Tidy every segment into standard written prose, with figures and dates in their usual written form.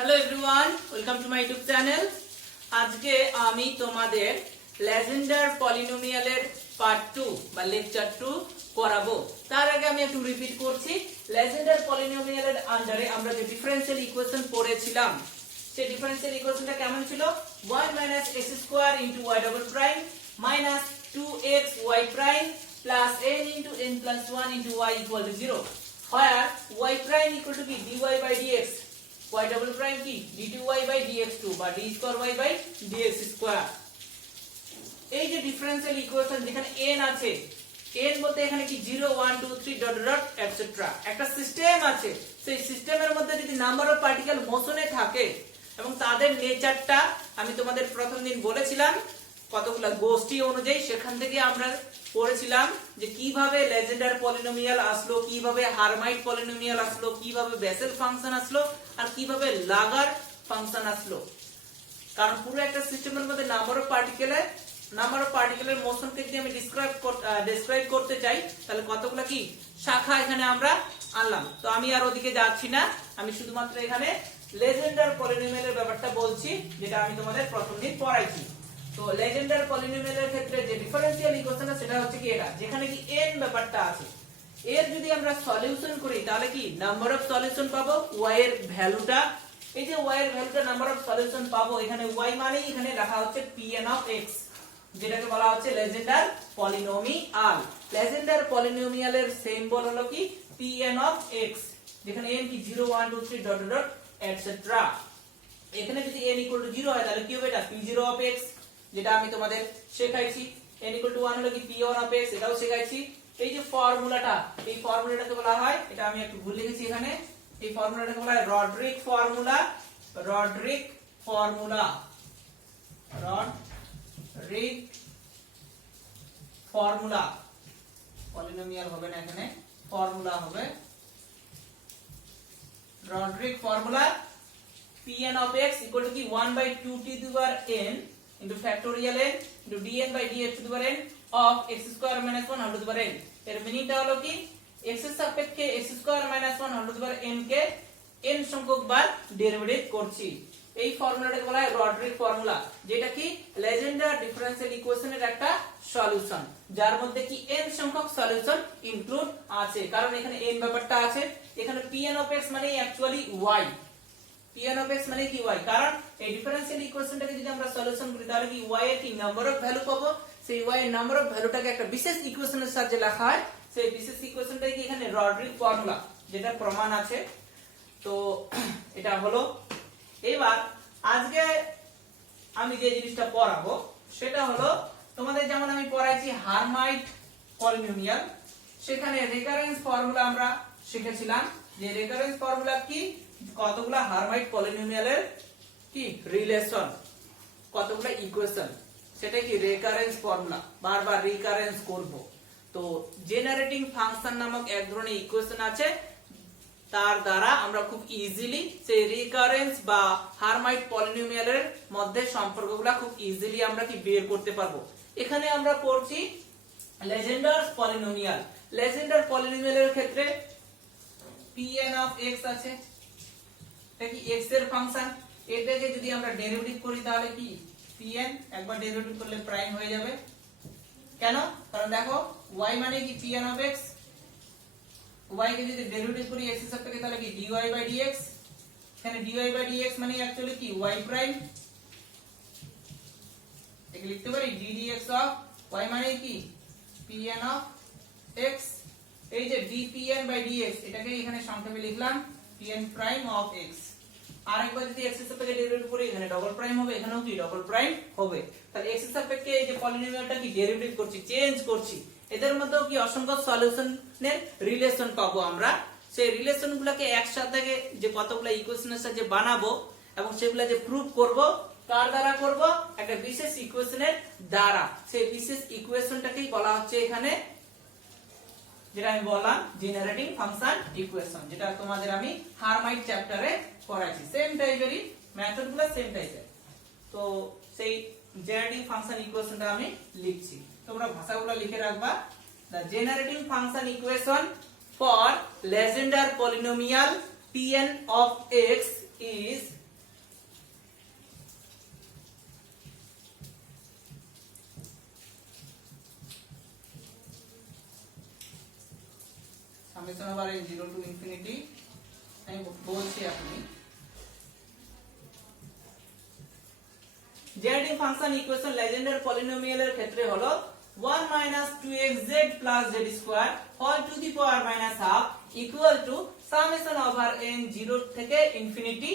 Hello everyone, welcome to my YouTube channel. আজকে আমি তোমাদের লেজেন্ডার পলিনোমিয়ালের পার্ট 2 বা লেকচার 2 করাবো। তার আগে আমি একটু রিপিট করছি। লেজেন্ডার পলিনোমিয়ালের আন্ডারে আমরা যে ডিফারেন্সিয়াল ইকুয়েশন পড়েছিলাম, সেই ডিফারেন্সিয়াল ইকুয়েশনটা কেমন ছিল? 1 - x² * y double prime minus 2xy prime plus n into n plus 1 into y equal to 0, where y prime equal to be dy by dx, y double prime কি dy by dx2 বা d square y by dx square। এই যে differential equation যেখানে n আছে, n বলতে এখানে কি 0 1 2 3 dot dot etcetera একটা সিস্টেম আছে। সেই সিস্টেমের মধ্যে যদি নাম্বার অফ পার্টিকেল মোশনে থাকে এবং তাদের নেচারটা আমি তোমাদের প্রথম দিন বলেছিলাম কতগুলো গোষ্ঠী অনুযায়ী, সেখান থেকে আমরা পড়েছিলাম যে কিভাবে লেজেন্ডার পলিনোমিয়াল আসলো, কিভাবে হারমাইট পলিনোমিয়াল আসলো, কিভাবে বেসেল ফাংশন আসলো, আর কিভাবে লাগার ফাংশন আসলো। কারণ পুরো একটা সিস্টেমের মধ্যে নাম্বার অফ পার্টিকেলের মোশনকে যদি আমি ডেসক্রাইব করতে চাই, তাহলে কতগুলো কি শাখা এখানে আমরা আনলাম। তো আমি আর ওদিকে যাচ্ছি না, আমি শুধুমাত্র এখানে লেজেন্ডার পলিনোমিয়ালের ব্যাপারটা বলছি, যেটা আমি তোমাদের প্রথম দিন পড়াইছি। তো লেজেন্ডার পলিনোমিয়ালের ক্ষেত্রে যে ডিফারেন্সিয়াল ইকুয়েশনটা সেটা হচ্ছে কি এটা, যেখানে কি n ব্যাপারটা আছে, এর যদি আমরা সলিউশন করি তাহলে কি নাম্বার অফ সলিউশন পাবো y এর ভ্যালুটা। এই যে y এর ভ্যালুটা নাম্বার অফ সলিউশন পাবো, এখানে y মানেই এখানে লেখা হচ্ছে Pn of x, যেটাকে বলা হচ্ছে লেজেন্ডার পলিনোমিয়াল। লেজেন্ডার পলিনোমিয়ালের সিম্বল হলো কি Pn of x, যেখানে n কি 0 1 2 3 ডট ডট এটসেট্রা। এখানে যদি n 0 হয় তাহলে কি হবে? এটা P0 of x, যেটা আমি তোমাদের শেখাইছি। n = 1 হলো কি P1 of x, এটাও শেখাইছি। এই যে ফর্মুলাটা, এই ফর্মুলাটাকে বলা হয়, এটা আমি একটু ভুল লিখেছি এখানে, এই ফর্মুলাটাকে বলা হয় Roderick formula. Roderick formula, Roderick formula, polynomial হবে না এখানে, ফর্মুলা হবে। Roderick formula Pn of x equal to 1/2 to the power n into factorial n into dn by dx to the power n of x square minus 1 whole to the power n। এর মিনিংটা হলো কি x এর সাপেক্ষে x square minus 1 whole to the power n K n সংখ্যক বার derivative করছি। এই ফর্মুলাটাকে বলা হয় রডরিক ফর্মুলা, যেটা কি লেজেন্ডার ডিফারেন্সিয়াল ইকুয়েশনের একটা সলিউশন, যার মধ্যে কি n সংখ্যক সলিউশন ইনক্লুড আছে। কারণ এখানে n ব্যাপারটা আছে, এখানে Pn of x মানে actually y, Pn of x মানে কি y। কারণ এই ডিফারেন্সিয়াল ইকুয়েশনটাকে যদি আমরা সলিউশন করি তাহলে কি y এর কি নাম্বার অফ ভ্যালু পাবো, সেই y এর নাম্বার অফ ভ্যালুটাকে একটা বিশেষ ইকুয়েশনের সাহায্যে লেখা হয়। সেই বিশেষ ইকুয়েশনটাই কি এখানে রডরিক ফর্মুলা, যেটা প্রমাণ আছে। তো এটা হলো। এবার আজকে আমি যে জিনিসটা পড়াবো সেটা হলো, তোমাদের যেমন আমি পড়াইছি হারমাইট পলিনোমিয়াল, সেখানে রেকারেন্স ফর্মুলা আমরা শিখেছিলাম। যে রেকারেন্স ফর্মুলা কি, কতগুলা হারমাইট পলিনোমিয়ালের কি রিলেশন, কতগুলা ইকুয়েশন, সেটা কি রেকারেন্স ফর্মুলা, বারবার রিকারেন্স করব। তো জেনারেটিং ফাংশন নামক এক ধরনের ইকুয়েশন আছে, তার দ্বারা আমরা খুব ইজিলি সেই রিকারেন্স বা হারমাইট পলিনোমিয়ালের মধ্যে সম্পর্কগুলো খুব ইজিলি আমরা কি বের করতে পারবো। এখানে আমরা পড়ছি লেজেন্ডার পলিনোমিয়াল। লেজেন্ডার পলিনোমিয়ালের ক্ষেত্রে Pn of x আছে, এটা কি x এর ফাংশন। এটাকে যদি আমরা ডেরিভেটিভ করি তাহলে কি Pn, একবার ডেরিভেটিভ করলে প্রাইম হয়ে যাবে। কেন? কারণ দেখো y মানে কি Pn of x, y কে যদি ডেরিভেটিভ করি x এর সাপেক্ষে তাহলে কি dy by dx, এখানে dy by dx মানে অ্যাকচুয়ালি কি y প্রাইম, একে লিখতে পারি ddx of y মানে কি Pn of x। এই যে dPn by dx, এটাকে এখানে সংক্ষেপে লিখলাম Pn prime of x। আরেকবার যদি x এর সাপেক্ষে ডেরিভেটিভ করি, এখানে ডবল প্রাইম হবে, এখানেও কি ডবল প্রাইম হবে। তাহলে x এর সাপেক্ষে এই যে পলিনোমিয়ালটা কি ডেরিভেটিভ করছি, চেঞ্জ করছি, এদের মধ্যেও কি অসংখ্য সলিউশনের রিলেশন পাবো আমরা। সেই রিলেশনগুলোকে একসাথে যে কতগুলো ইকুয়েশনের সাথে বানাবো এবং সেগুলো যে প্রুভ করব, কার দ্বারা করব? একটা বিশেষ ইকুয়েশনের দ্বারা। সেই বিশেষ ইকুয়েশনটাকেই বলা হচ্ছে এখানে, যেটা আমি বললাম জেনারেটিং ফাংশন ইকুয়েশন, যেটা তোমাদের আমি হারমাইট চ্যাপ্টারে পড়াইছি। সেম টাইপেরই মেথডগুলো, সেম টাইপের। তো সেই জেনারেটিং ফাংশন ইকুয়েশনটা আমি লিখছি, তোমরা ভাষাগুলো লিখে রাখবা। the generating function equation for Legendre polynomial Pn of x is summation over n 0 to infinity আমি বলছি আপনি জেনারেটিং ফাংশন ইকুয়েশন লেজেন্ডার পলিনোমিয়ালের ক্ষেত্রে হলো 1 2xz z² whole to the power half equal to summation over n 0 থেকে infinity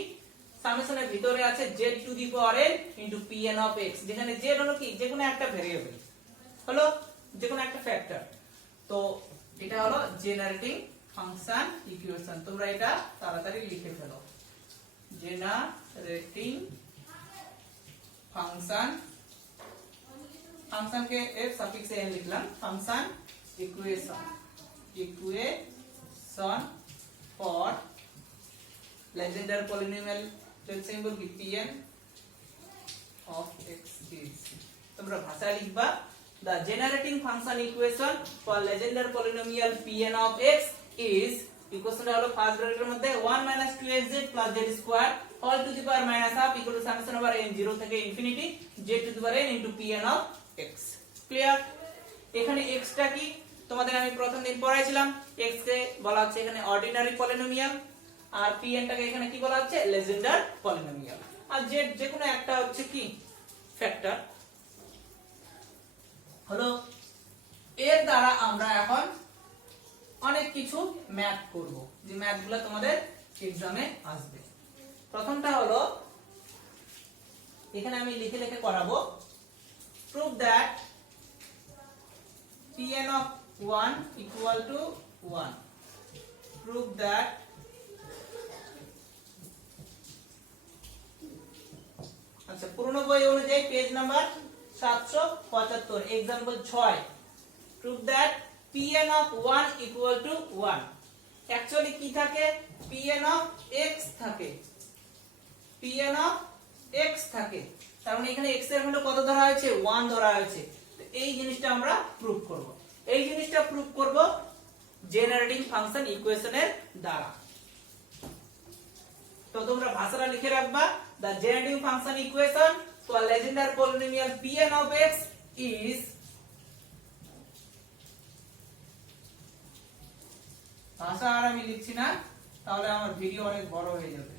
সামেশনের ভিতরে আছে z to the power n into pn of x, যেখানে z হলো কি যেকোনো একটা ভেরিয়েবল, হলো যেকোনো একটা ফ্যাক্টর। তো এটা হলো জেনারেটিং ফাংশন ইকুয়েশন। তোমরা এটা তাড়াতাড়ি লিখে ফেলো। জেনারেটিং ফাংশন, ফাংশন के f सफिक्स n लिखलाम, function equation for Legendre polynomial symbol की pn of x is, তোমরা ভাষা লিখবা the generating function equation for legendar polynomial pn of x is ইকুয়েশনটা হলো ফার্স্ট ব্র্যাকেটের মধ্যে 1 2xz z² all to the power half equal to summation over n 0 থেকে infinity z to the power n into pn of x। Clear? এখানে x টা কি তোমাদের আমি প্রথম দিন পড়াইছিলাম, x কে বলা হচ্ছে এখানে অর্ডিনারি পলিনোমিয়াল, আর pn টাকে এখানে কি বলা হচ্ছে লেজেন্ডার পলিনোমিয়াল, আর z যে কোনো একটা হচ্ছে কি ফ্যাক্টর। হলো এর দ্বারা আমরা এখন অনেক কিছু ম্যাথ করব, যে ম্যাথগুলো তোমাদের এক্সামে আসবে। প্রথমটা হলো এখানে আমি লিখে লিখে করাবো, prove that pn of 1 equal to 1, prove that আচ্ছা পুরনো বই অনুযায়ী page number 775 example 6, prove that pn of 1 equal to 1। Actually কি থাকে pn of x থাকে, pn of x থাকে, তার মানে এখানে x এর ভ্যালু কত ধরা হয়েছে 1 ধরা হয়েছে। তো এই জিনিসটা আমরা প্রুফ করব, এই জিনিসটা প্রুফ করব জেনারেটিং ফাংশন ইকুয়েশনের দ্বারা। তো তোমরা ভাষাটা লিখে রাখবা, the generating function equation for legendary polynomial pn of x is, ভাষা আর আমি লিখছি না তাহলে আমার ভিডিও অনেক বড় হয়ে যাবে।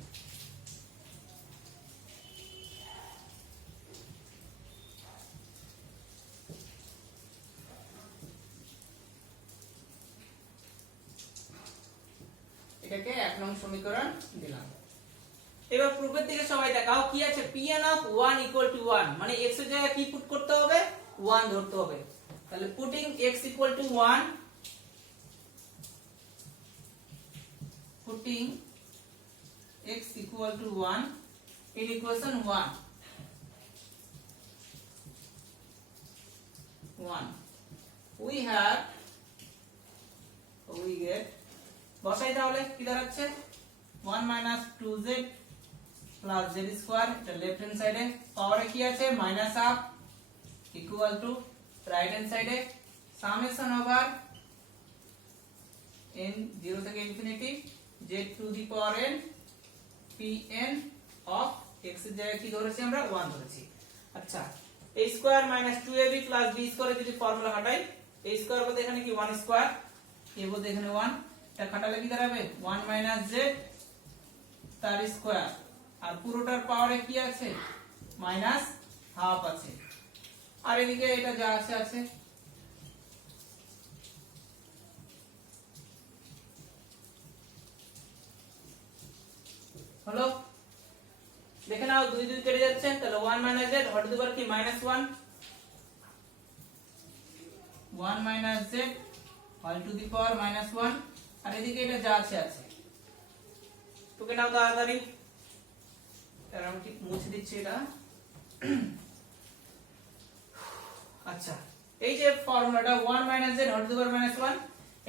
এটাকে 1 নং সমীকরণ দিলাম। এবার প্রুফের দিকে সবাই দেখাও, কি আছে pn of 1 equal to 1, মানে x এর জায়গায় কি পুট করতে হবে 1 ধরতে হবে। তাহলে putting x equal to 1, putting x equal to 1 in equation 1 we get বসাই তাহলে কি দাঁড়াচ্ছে 1 2z plus z² এটা লেফট হ্যান্ড সাইডে, পাওয়ারে কি আছে -half equal to right hand সাইডে সামেশন ওভার n 0 থেকে infinity z to the power n pn of x এর জায়গায় কি ধরেছি আমরা 1 ধরেছি। আচ্ছা a স্কয়ার - 2ab + b স্কয়ারে যদি ফর্মুলা খাটাই, a স্কয়ার বলতে এখানে কি 1 স্কয়ার, a বলতে এখানে 1, এটা খাটালে কি দাঁড়াবে 1 - z তার স্কয়ার, আর পুরোটার পাওয়ারে কি আছে -half আছে, আর এদিকে এটা যা আছে আছে। হলো দেখে নাও 2 2 কেটে যাচ্ছে, তাহলে 1 - z হট দুবার কি -1, 1 - z all to the power -1, আর এদিকে এটা যা আছে আছে। তোকে নাও তাড়াতাড়ি, তার আমি ঠিক মুছে দিচ্ছি এটা। আচ্ছা এই যে ফর্মুলাটা 1 - z হট দুবার -1,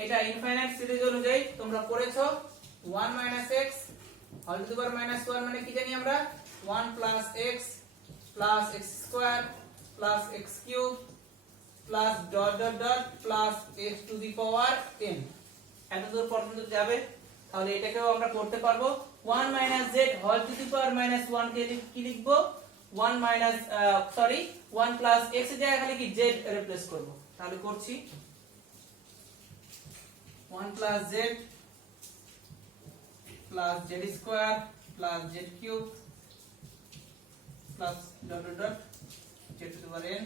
এটা ইনফাইনাইট সিরিজ অনুযায়ী তোমরা পড়েছো 1 - x all to the power -1 মানে কি জানি আমরা 1 + x plus x square plus x cube plus dot dot dot plus x to the power n, এত দূর পর্যন্ত যাবে। তাহলে এটাকেও আমরা করতে পারবো 1 - z all to the power -1 কে কি লিখবো 1 plus x এর জায়গায় খালি কি z রিপ্লেস করব। তাহলে করছি 1 plus z plus z square plus z cube plus dot dot dot z to the power n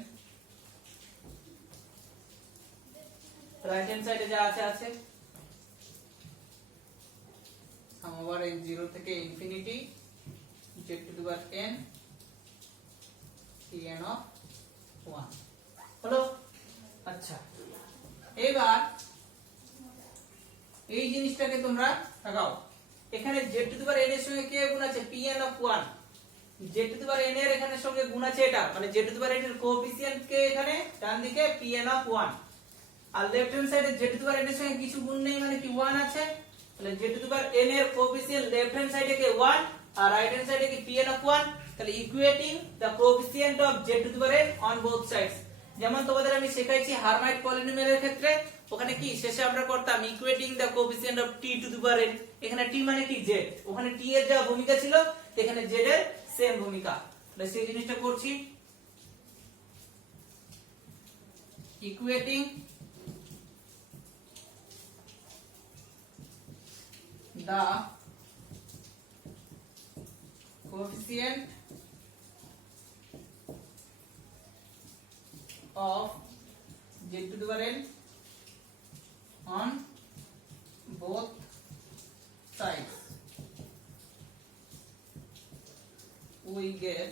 right hand সাইডে যা আছে আছে সাম ওভার n 0 থেকে infinity z to the power n pn of 1 হলো। আচ্ছা এবার এই জিনিসটাকে তোমরা লাগাও, এখানে z to the power n এর সঙ্গে কে গুণ আছে pn of 1, z to the power n এর এখানে সঙ্গে গুণ আছে এটা, মানে z to the power n এর কোএফিসিয়েন্ট কে এখানে ডান দিকে pn of 1, আর লেফট হ্যান্ড সাইডে z to the power n এর সঙ্গে কিছু গুণ নেই মানে কি 1 আছে, তাহলে z to the power n এর কোএফিসিয়েন্ট লেফট হ্যান্ড সাইডে কে 1 আর রাইট হ্যান্ড সাইডে কি pn of 1, তাহলে equating the coefficient of z to the power n on both sides. যেমন তোমাদের আমি শেখাইছি হারমাইট পলিনোমিয়ালের ক্ষেত্রে, ওখানে কি শেষে আমরা করতাম equating the coefficient of t to the power n, এখানে t মানে কি z, ওখানে t এর যা ভূমিকা ছিল এখানে z এর সেম ভূমিকা, তাহলে সেই জিনিসটা করছি equating the coefficient of z to the power n on both sides, we get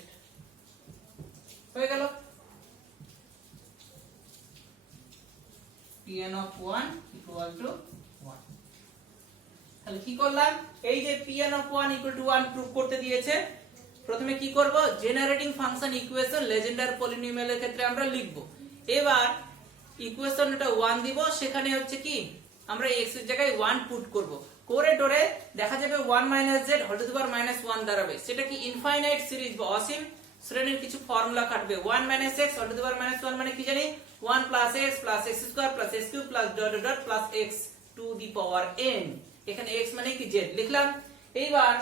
হয়ে গেল pn of 1 equal to 1। তাহলে কি করলাম, এই যে pn of 1 equal to 1 proof করতে দিয়েছে, প্রথমে কি করব জেনারেটিং ফাংশন ইকুয়েশন লেজেন্ডার পলিনোমিয়ালের ক্ষেত্রে আমরা লিখব। এবার ইকুয়েশনটা 1 দিব, সেখানে হচ্ছে কি আমরা x এর জায়গায় 1 পুট করব, করে টোরে দেখা যাবে 1 - z হোল টু দি পাওয়ার -1 দাঁড়াবে, সেটা কি ইনফাইনাইট সিরিজ বা অসীম শ্রেণীর কিছু ফর্মুলা কাটবে। 1 - x হোল টু দি পাওয়ার -1 মানে কি জানি 1 + x + x square + x cube + dot dot plus x two the power n, এখানে x মানে কি z লিখলাম। এইবার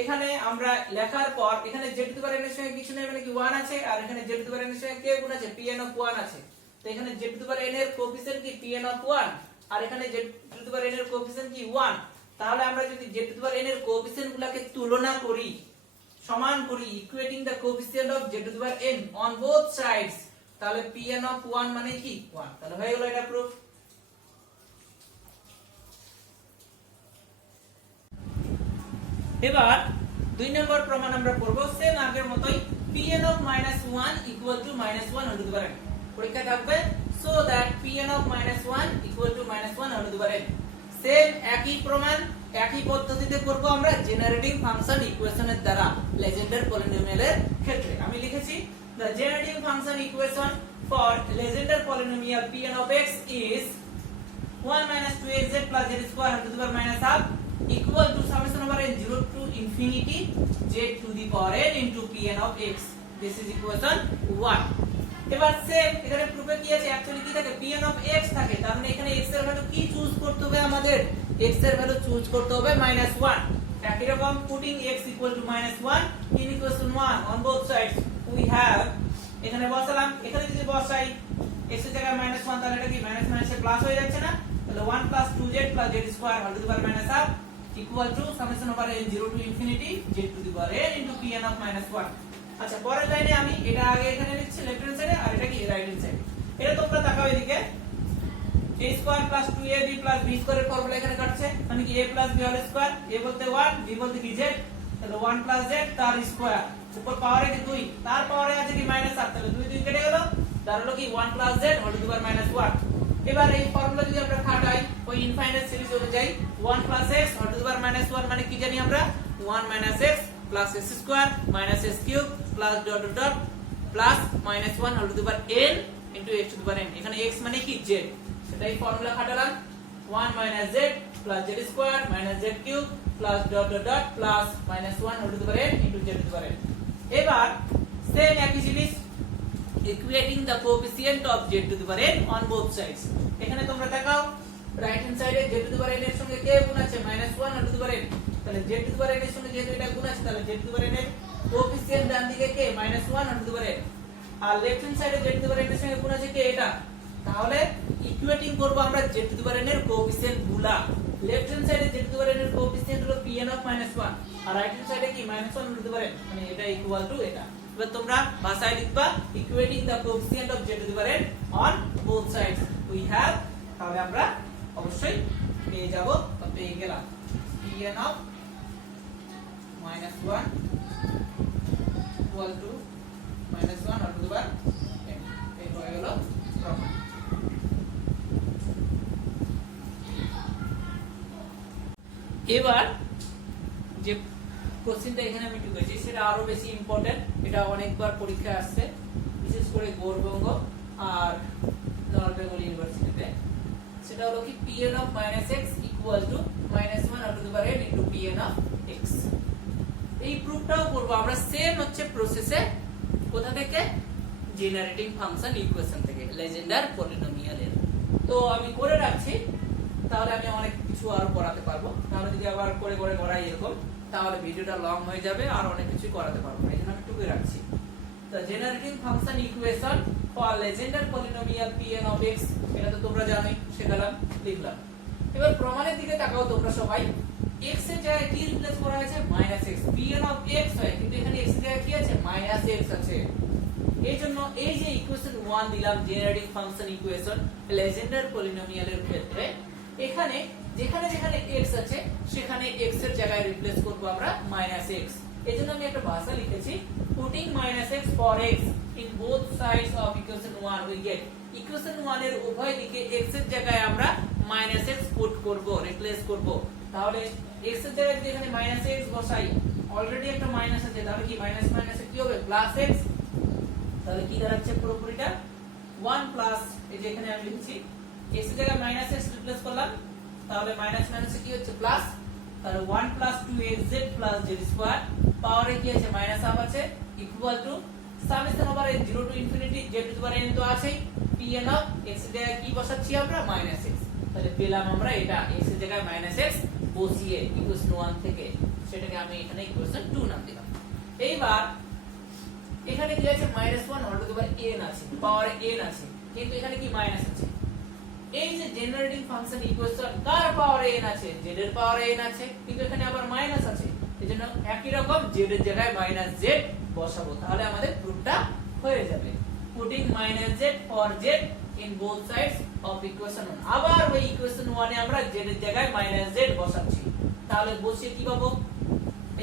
এখানে আমরা লেখার পর এখানে z to the power n এর সঙ্গে কিছু নেই মানে কি 1 আছে, আর এখানে z to the power n এর সঙ্গে কে গুণ আছে pn of 1 আছে, তো এখানে z to the power n এর কোএফিসিয়েন্ট কি pn of 1 আর এখানে z to the power n এর কোএফিসিয়েন্ট কি 1, তাহলে আমরা যদি z to the power n এর কোএফিসিয়েন্ট গুলোকে তুলনা করি সমান করি equating the coefficient of z to the power n on both sides, তাহলে pn of 1 মানে কি 1, তাহলে হয়ে গেল এটা প্রুফ। এবার 2 নম্বর প্রমাণ আমরা করব সেম আগের মতই pn of -1 equal to -1 whole to the power n, পরীক্ষা থাকবে so that pn of -1 equal to -1 whole to the power n, same একই প্রমাণ একই পদ্ধতিতে করব আমরা জেনারেটিং ফাংশন ইকুয়েশনের দ্বারা লেজেন্ডার পলিনোমিয়ালের ক্ষেত্রে। আমি লিখেছি the generating function equation for legendar polynomial pn of x is 1 - 2xz plus z square to the power -half equal to summation over n 0 to infinity z to the power n into pn of x, this is equation 1। এবার same এখানে প্রুফে কি আছে actually কি থাকে pn of x থাকে, তার মানে এখানে x এর ভ্যালু কি চুজ করতে হবে আমাদের, x এর ভ্যালু চুজ করতে হবে -1, একই রকম putting x equal to -1 in equation 1 on both sides we have, এখানে বসালাম, এখানে যদি বসাই x এর জায়গায় -1 তাহলে এটা কি মাইনাস মাইনাসে প্লাস হয়ে যাচ্ছে না, তাহলে 1 + 2z + z square whole to the power -half equal to summation over n 0 to infinity z to the power n into pn of -1। আচ্ছা পরের লাইনে আমি এটা আগে এখানে লিখছি লেফট হ্যান্ড সাইডে আর এটা কি রাইট হ্যান্ড সাইড, এটা তোমরা তাকাও এদিকে a স্কয়ার + 2ab + b স্কয়ারের ফর্মুলা এখানে কাটছে, মানে কি a + b whole square, a বলতে 1 b বলতে কি z, তাহলে 1 + z তার স্কয়ার উপর পাওয়ারে কি 2 তার পাওয়ারে আছে কি -7, তাহলে 2 2 কেটে গেল, তার হলো কি 1 + z হোল টু দি পাওয়ার -1। এবার এই ফর্মুলা যদি আমরা খাটাই ওই ইনফাইনাইট সিরিজ অনুযায়ী 1 + x হোল টু দি পাওয়ার -1 মানে কি জানি আমরা 1 - x plus x square minus s cube plus dot dot dot plus -1 whole to the power n into x to the power n, এখানে x মানে কি z, সেটাই formula খাটালাম 1 - z plus z square minus z cube plus dot dot dot plus -1 whole to the power n into z to the power n। এবার same একই জিনিস equating the coefficient of z to the power n on both sides, এখানে তোমরা দেখাও right hand সাইডে z to the power n এর সঙ্গে কে গুণ আছে -1 whole to the power n, তাহলে z to the power n এর সঙ্গে যেহেতু এটা গুণ আছে তাহলে z to the power n এর কোএফিসিয়েন্ট ডান দিকে কে -1 whole to the power n, আর লেফট হ্যান্ড সাইডে z to the power n এর সঙ্গে গুণ আছে কে এটা তাহলে ইকুয়েটিং করব আমরা z to the power n এর কোএফিসিয়েন্ট গুলা। লেফট হ্যান্ড সাইডে z to the power n এর কোএফিসিয়েন্ট হলো pn অফ -1 আর রাইট হ্যান্ড সাইডে কি -1 টু দি পাওয়ার n, মানে এটা ইকুয়াল টু এটা। এবার তোমরা ভাষায় লিখবা equating the coefficient of z to the power n on both sides we have, তাহলে আমরা অবশ্যই পেয়ে যাব বা পেয়ে গেলাম pn of -1 equal to -1 all two the power n। এই হয়ে গেল প্রমাণ। এবার যে কোশ্চেনটা এখানে আমি টুকেছি সেটা আরো বেশি ইম্পর্টেন্ট, এটা অনেকবার পরীক্ষায় আসছে, বিশেষ করে গৌড়বঙ্গ আর নর্থ বেঙ্গল ইউনিভার্সিটিতে। সেটা হলো কি pn of -x equal to -1 all two the power n into pn of x। এই প্রুফটাও করব আমরা সেম হচ্ছে প্রসেসে, কোথা থেকে? জেনারেটিং ফাংশন ইকুয়েশন থেকে, লেজেন্ডার পলিনোমিয়ালের। তো আমি করে রাখছি, তাহলে আমি অনেক কিছু আরো করাতে পারবো। তাহলে যদি আবার করে করে করাই এরকম, তাহলে ভিডিওটা লং হয়ে যাবে আর অনেক কিছু করাতে পারবো, এই জন্য আমি টুকে রাখছি। তো generating function equation for Legendre polynomial pn of x, এটা তো তোমরা জানোই, শেখালাম, লিখলাম। এবার প্রমাণের দিকে তাকাও তোমরা সবাই। x এর জায়গায় কি রিপ্লেস করা হয়েছে? -x। pn অফ x হয়, কিন্তু এখানে x এর জায়গায় কি আছে? -x আছে। এই জন্য এই যে ইকুয়েশন 1 দিলাম, জেনারেটিং ফাংশন ইকুয়েশন লেজেন্ডার পলিনোমিয়ালের ক্ষেত্রে, এখানে যেখানে যেখানে x আছে সেখানে x এর জায়গায় রিপ্লেস করব আমরা -x। এজন্য আমি একটা ভাষা লিখেছি, putting -x for x in both sides of equation 1 we get, equation 1 এর উভয় দিকে x এর জায়গায় আমরা -x পুট করব, রিপ্লেস করব। তাহলে x এর জায়গায় যদি এখানে -x বসাই, অলরেডি একটা মাইনাস আছে, তাহলে কি মাইনাস মাইনাসে কি হবে? +x। তাহলে কি দাঁড়াচ্ছে পুরোপুরিটা 1 প্লাস, এই যে এখানে আমি লিখছি x এর জায়গায় -x রিপ্লেস করলাম, তাহলে মাইনাস মাইনাসে কি হচ্ছে? প্লাস। তাহলে 1 plus 2az plus z square, পাওয়ারে কি আছে? মাইনাস আপ আছে, equal to summation over n 0 to infinity z to the power n তো আছেই, pn অফ x এর জায়গায় কি বসাচ্ছি আমরা? -x। তাহলে পেলাম আমরা এটা, x এর জায়গায় -x বসিয়ে ইকুয়েশন 1 থেকে, সেটাকে আমি এখানে ইকুয়েশন 2 নাম দিলাম। এইবার এখানে কি আছে? -1 all two the power n আছে, পাওয়ারে n আছে, কিন্তু এখানে কি মাইনাস আছে। এই যে জেনারেটিং ফাংশন ইকুয়েশন, কার পাওয়ারে n আছে? z এর পাওয়ারে n আছে, কিন্তু এখানে আবার মাইনাস আছে, এজন্য একই রকম z এর জায়গায় -z বসাবো, তাহলে আমাদের প্রুফটা হয়ে যাবে। Putting -z for z in both sides of equation 1, আবার ওই ইকুয়েশন 1 এ আমরা z এর জায়গায় -z বসাচ্ছি, তাহলে বসিয়ে কি পাবো?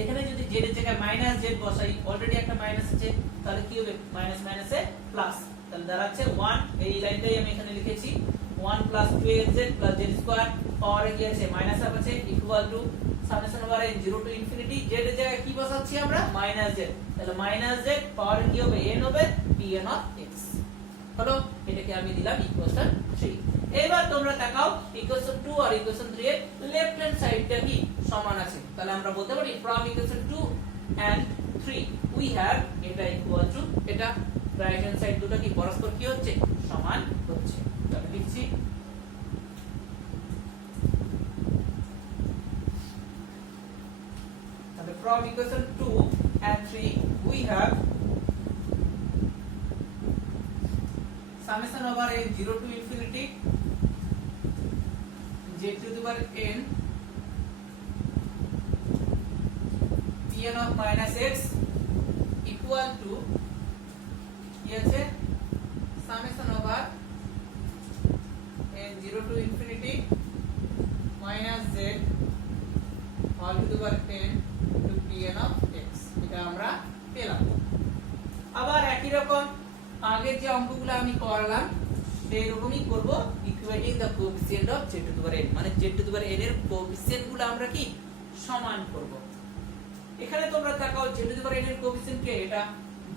এখানে যদি z এর জায়গায় -z বসাই, অলরেডি একটা মাইনাস আছে, তাহলে কি হবে? মাইনাস মাইনাসে প্লাস, তাহলে দাঁড়াচ্ছে 1, এই লাইনটাই আমি এখানে লিখেছি 1 plus 2az plus z square, পাওয়ারে কি আছে? মাইনাস আপ আছে, equal to summation over n 0 to infinity, z এর জায়গায় কি বসাচ্ছি আমরা? -z। তাহলে -z পাওয়ারে কি হবে? n হবে, pn অফ x হলো। এটাকে আমি দিলাম ইকুয়েশন 3। এবার তোমরা তাকাও ইকুয়েশন 2 আর ইকুয়েশন 3 এর লেফট হ্যান্ড সাইডটা কি সমান আছে, তাহলে আমরা বলতে পারি from equation 2 and 3 we have, এটা ইকুয়াল টু এটা, রাইট হ্যান্ড সাইড দুটো কি পরস্পর কি হচ্ছে? সমান হচ্ছে। তাহলে লিখছি তাহলে from equation 2 and 3 we have summation over n 0 to infinity z to the power n pn of -x equal to কি আছে? summation over n 0 to infinity minus z all to the power n to pn of x, এটা আমরা পেলাম। আবার একই রকম আগের যে অঙ্কগুলো আমি করলাম সেই রকমই করব, equating the coefficient of z to the power n, মানে z to the power n এর কোএফিসিয়েন্ট গুলো আমরা কি সমান করব। এখানে তোমরা তাকাও z to the power n এর কোএফিসিয়েন্ট কে? এটা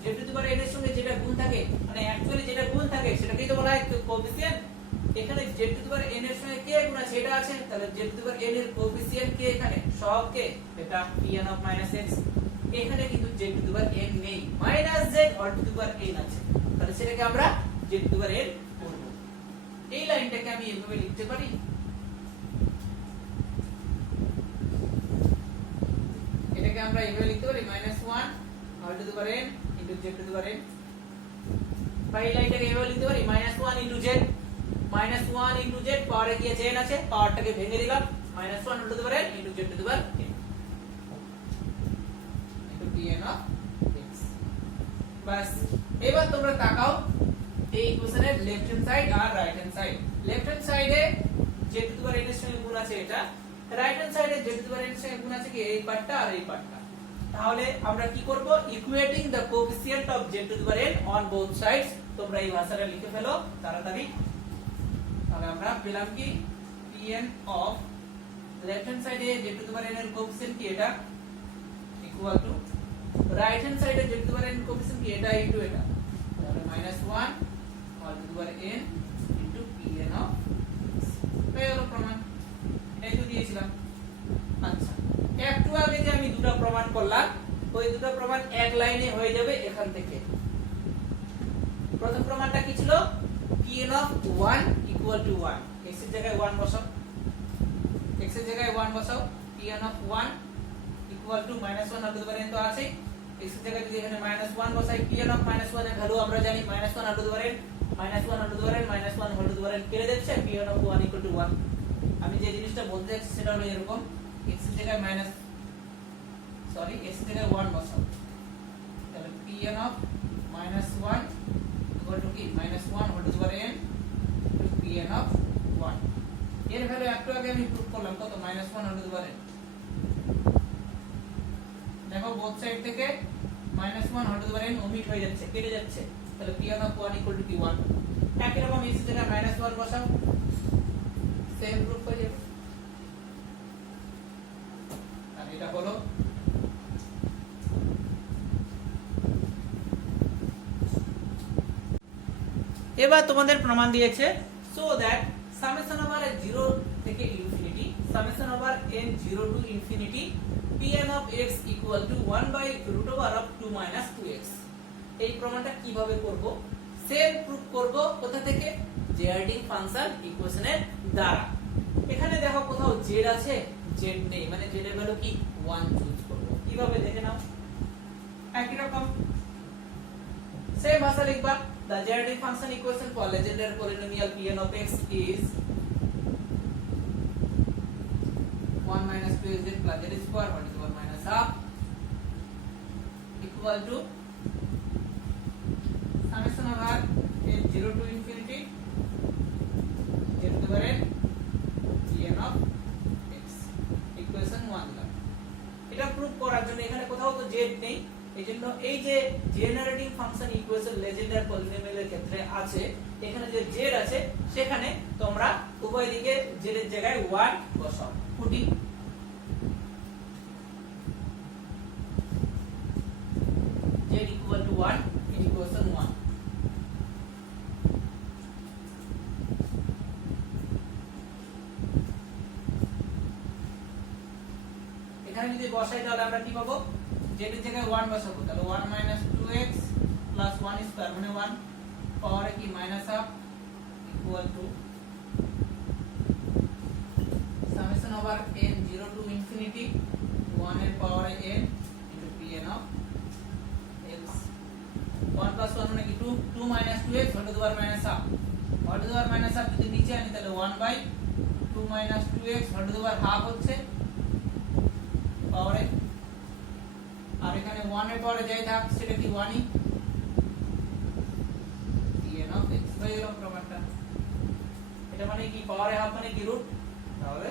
z to the power n এর সঙ্গে যেটা গুণ থাকে, মানে অ্যাকচুয়ালি যেটা গুণ থাকে সেটাকেই তো বলা হয় কোএফিসিয়েন্ট। এখানে z to the power n এর সঙ্গে কে গুণ আছে? এটা আছে, তাহলে z to the power n এর কোএফিসিয়েন্ট কে? এখানে সব কে? এটা pn অফ -x। এখানে কিন্তু z to the power n নেই, -z all two the power n আছে, তাহলে সেটাকে আমরা z to the power n করব। এই লাইনটাকে আমি এভাবে লিখতে পারি, এটাকে আমরা এভাবে লিখতে পারি -1 all two the power n into z to the power n। বা এই লাইনটাকে এভাবে লিখতে পারি -1 ইনটু z -1 ইনটু z পাওয়ারে কি আছে n আছে, পাওয়ারটাকে ভেঙে দিলাম -1 whole to the power n into z to the power n into pn of x। বাস এবার তোমরা তাকাও এই ইকুয়েশনের লেফট হ্যান্ড সাইড আর right hand side. Left hand সাইডে z to the power n এর সঙ্গে গুণ আছে এটা, রাইট হ্যান্ড সাইডে z to the power n এর সঙ্গে গুণ আছে কি এই পার্টটা আর এই পার্টটা। তাহলে আমরা কি করব, equating the coefficient of z to the power n on both sides. তোমরা এই ভাষাটা লিখে ফেলো তাড়াতাড়ি। তাহলে আমরা পেলাম কি pn অফ লেফট হ্যান্ড সাইডে z to the power n এর কোএফিসিয়েন্ট কি এটা ইকুয়াল টু রাইট হ্যান্ড সাইডে z to the power n coefficient কি এটা ইনটু এটা, তাহলে -1 whole to the power n into pn of এই হলো প্রমাণ। এটাই তো দিয়েছিলাম। আচ্ছা একটু আগে যে আমি দুটো প্রমাণ করলাম ওই দুটো প্রমাণ এক লাইনে হয়ে যাবে এখান থেকে। প্রথম প্রমাণটা কি ছিল, pn of 1 equal to 1, x এর জায়গায় 1 বসাও, x এর জায়গায় 1 বসাও, pn of 1 equal to -1 whole to the power n তো আছে, x এর জায়গায় যদি এখানে -1 বসাই, pn অফ -1 এর ভ্যালু আমরা জানি -1 whole to the power n, -1 whole to the power n, -1 whole to the power n কেটে যাচ্ছে, pn অফ 1 ইকুয়াল টু 1। আমি যে জিনিসটা বলতে যাচ্ছি সেটা হলো এরকম, x এর জায়গায় x এর জায়গায় 1 বসাও, তাহলে pn অফ -1 ইকুয়াল টু কি -1 whole to the power n to pn of 1। এর ভ্যালু একটু আগে আমি প্রুফ করলাম কত, -1 whole to the power n। দেখো বোথ সাইড থেকে -1 whole to the power n omit হয়ে যাচ্ছে, কেটে যাচ্ছে, তাহলে pn অফ 1 ইকুয়াল টু কি 1। একই রকম x এর জায়গায় -1 বসাও, সেম প্রুফ হয়ে যাবে। আর এটা হলো এবার তোমাদের প্রমাণ দিয়েছে সো দ্যাট সামেশন ওভার 0 থেকে infinity summation over n 0 to infinity pn of x equal to 1 by root over of 2 minus 2x। এই প্রমাণটা কিভাবে করব, সেম প্রুফ করব কোথা থেকে, জেআরডি ফাংশন ইকুয়েশনের দ্বারা। এখানে দেখো কোথাও z আছে, z নেই, মানে z এর ভ্যালু কি 1 চুজ করব। কিভাবে দেখে নাও, একই রকম সেম ভাষা লিখবা। The Zerdi function equation for legendary polynomial pn of x is 1 minus 2z plus z square what is 1 minus half equal to summation over n 0 to infinity z to the power n pn of x equation 1 দিলাম। এটা proof করার জন্য এখানে কোথাও তো z নেই, এইজন্য এই যে জেনারেটিং ফাংশন ইকুয়েশন লেজেন্ডার পলিনোমিয়ালের ক্ষেত্রে আছে, এখানে যে z আছে সেখানে তোমরা উভয় দিকে z এর জায়গায় 1 বসাও, putting z equal to 1 in equation 1। এখানে যদি বসাই তাহলে আমরা কি পাবো, z এর জায়গায় 1 বসাবো, তাহলে 1 2x 1 স্কয়ার মানে 1 পাওয়ারে কি -half equal to summation over n 0 to infinity 1 এর পাওয়ারে n into pn of x। 1 1 মানে কি 2 2 2x whole to the power -half, whole to the power -half যদি নিচে আনি তাহলে 1 by 2 2x whole to the power half হচ্ছে পাওয়ারে, আর এখানে 1 এর পরে যাই থাক সেটা কি 1 ই pn অফ x হয়ে গেল প্রমাণটা। এটা মানে কি পাওয়ারে হাফ মানে কি রুট, তাহলে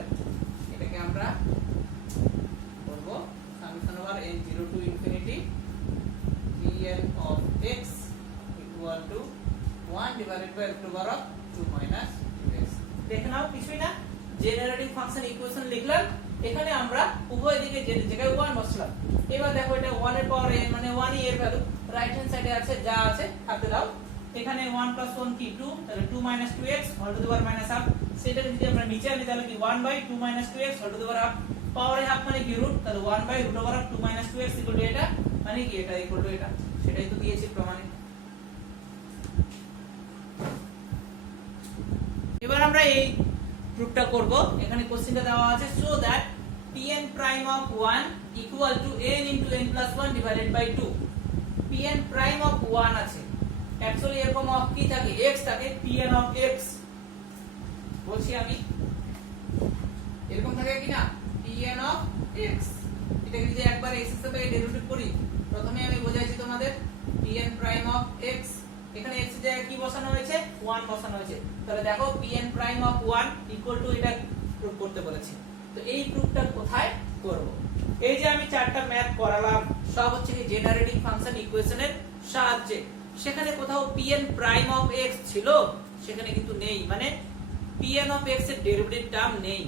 এটাকে আমরা করব summation over n 0 to infinity pn of x equal to 1 divided by root over of 2 minus 2x। দেখে নাও কিছুই না, জেনারেটিং ফাংশন ইকুয়েশন লিখলাম, এখানে আমরা উভয় দিকে z এর জায়গায় 1 বসালাম। এবার দেখো এটা 1 এর পাওয়ার n মানে 1 ই এর ভ্যালু, রাইট হ্যান্ড সাইডে আছে যা আছে থাকতে দাও। এখানে 1 + 1 কি 2, তাহলে 2 - 2x whole to the power -half, সেটা যদি আমরা নিচে আনি তাহলে কি 1 by 2 - 2x whole to the power half, পাওয়ারে হাফ মানে কি রুট, তাহলে 1 by root over of 2 - 2x equal to এটা, মানে কি এটা ইকুয়াল টু এটা, সেটাই তো দিয়েছি প্রমাণে। এবার আমরা এই প্রুফটা করব। এখানে কোশ্চেনটা দেওয়া আছে so that pn prime of 1 equal to n into n plus 1 divided by 2। pn prime of 1 আছে, অ্যাকচুয়ালি এরকম অফ কি থাকে, x থাকে, pn of x বলছি আমি এরকম থাকে কি না pn of x, এটাকে যদি একবার x হিসেবে ডেরিভেটিভ করি, প্রথমে আমি বোঝাইছি তোমাদের pn prime of x, এখানে x এর জায়গায় কি বসানো হয়েছে 1 বসানো হয়েছে, তাহলে দেখো pn prime of 1 equal to এটা প্রুফ করতে বলেছি। তো এই প্রুফটা কোথায় করব? এই যে আমি চারটা ম্যাথ করালাম সব হচ্ছে কি জেনারেটিং ফাংশন ইকুয়েশনের সাহায্যে। সেখানে কোথাও pn prime of x ছিল? সেখানে কিন্তু নেই, মানে pn of x এর ডেরিভেটিভ টার্ম নেই,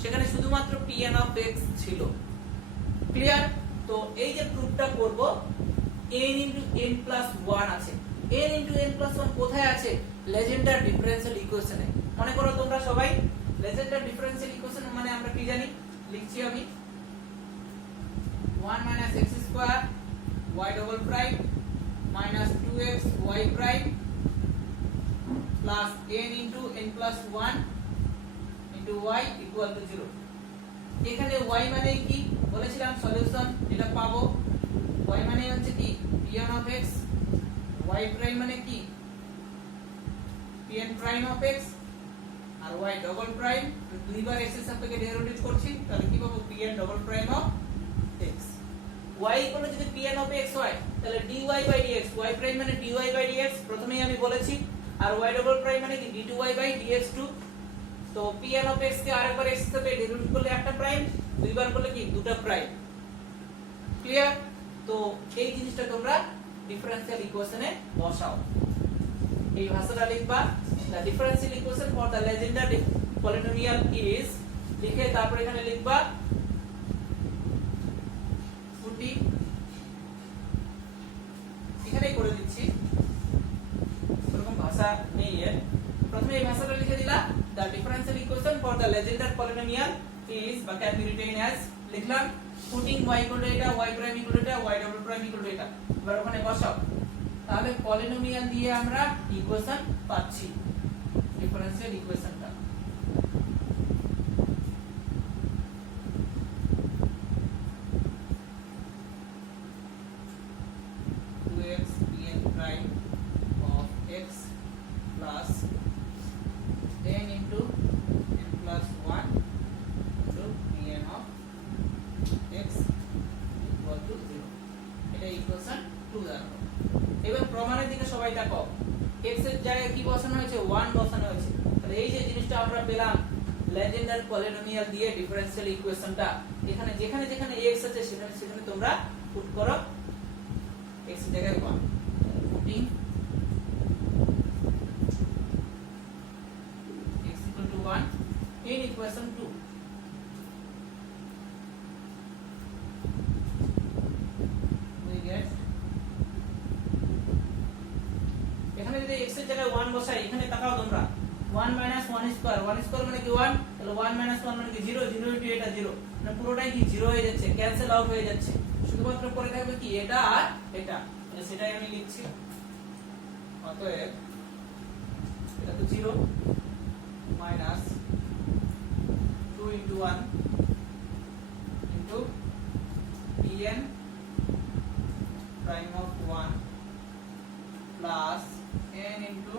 সেখানে শুধুমাত্র pn of x ছিল। ক্লিয়ার? তো এই যে প্রুফটা করব n into n plus 1 আছে, n into n plus 1 কোথায় আছে? লেজেন্ডার ডিফারেন্সিয়াল ইকুয়েশনে। মনে করো তোমরা সবাই লেজেন্ডার ডিফারেন্সিয়াল ইকুয়েশন মানে আমরা কি জানি, লিখছি আমি 1 minus x square y double prime minus 2x y prime plus n into n plus 1 into y equal to 0। এখানে y মানে কি বলেছিলাম সলিউশন, এটা পাবো। y মানে হচ্ছে কি pn of x, y prime মানে কি pn prime of x, R y double prime দুইবার x এর সাপেক্ষে ডেরিভেটিভ করছি, তাহলে কি পাবো pn double prime of x। y equal যদি pn of x হয় তাহলে dy by dx, y prime মানে dy by dx প্রথমেই আমি বলেছি, আর y double prime মানে কি d2y by dx2। তো pn of x কে আরেকবার x এর সাথে ডেরিভেটিভ করলে একটা প্রাইম, দুইবার করলে কি দুটো প্রাইম। ক্লিয়ার? তো এই জিনিসটা তোমরা ডিফারেন্সিয়াল ইকুয়েশনে বসাও। এই ভাষাটা লিখবা, the differential equation for the legendary polynomial is, লিখে তারপর এখানে লিখবা ফুটি, এখানেই করে দিচ্ছি, এরকম ভাষা নেই এর। প্রথমে এই ভাষাটা লিখে দিলা, the differential equation for the legendary polynomial is বা can be written as, লিখলাম putting y equal to এটা, y prime equal to এটা, y double prime equal to এটা, এবার ওখানে বসাও, তাহলে পলিনোমিয়াল দিয়ে আমরা ইকুয়েশন পাচ্ছি, ডিফারেন্সিয়াল ইকুয়েশনটা। এবার প্রমাণের দিকে সবাই দেখো, x এর জায়গায় কি বসানো হয়েছে 1 বসানো হয়েছে, তাহলে এই যে জিনিসটা আমরা পেলাম লেজেন্ডার পলিনোমিয়াল দিয়ে ডিফারেন্সিয়াল ইকুয়েশনটা, এখানে যেখানে যেখানে x আছে সেখানে সেখানে তোমরা পুট করো x এর জায়গায় 1, putting x equal to 1 in equation 2। এখানে যদি x এর জায়গায় 1 বসাই, এখানে তাকাও তোমরা 1 minus 1 square, 1 square মানে কি 1, তাহলে 1 minus 1 মানে কি 0, 0 into এটা 0, মানে পুরোটাই কি 0 হয়ে যাচ্ছে, ক্যান্সেল আউট হয়ে যাচ্ছে, শুধুমাত্র পড়ে থাকবে কি এটা আর এটা, সেটাই আমি লিখছি। অতএব এটা তো 0 minus 2 into 1 into pn prime of 1 plus n into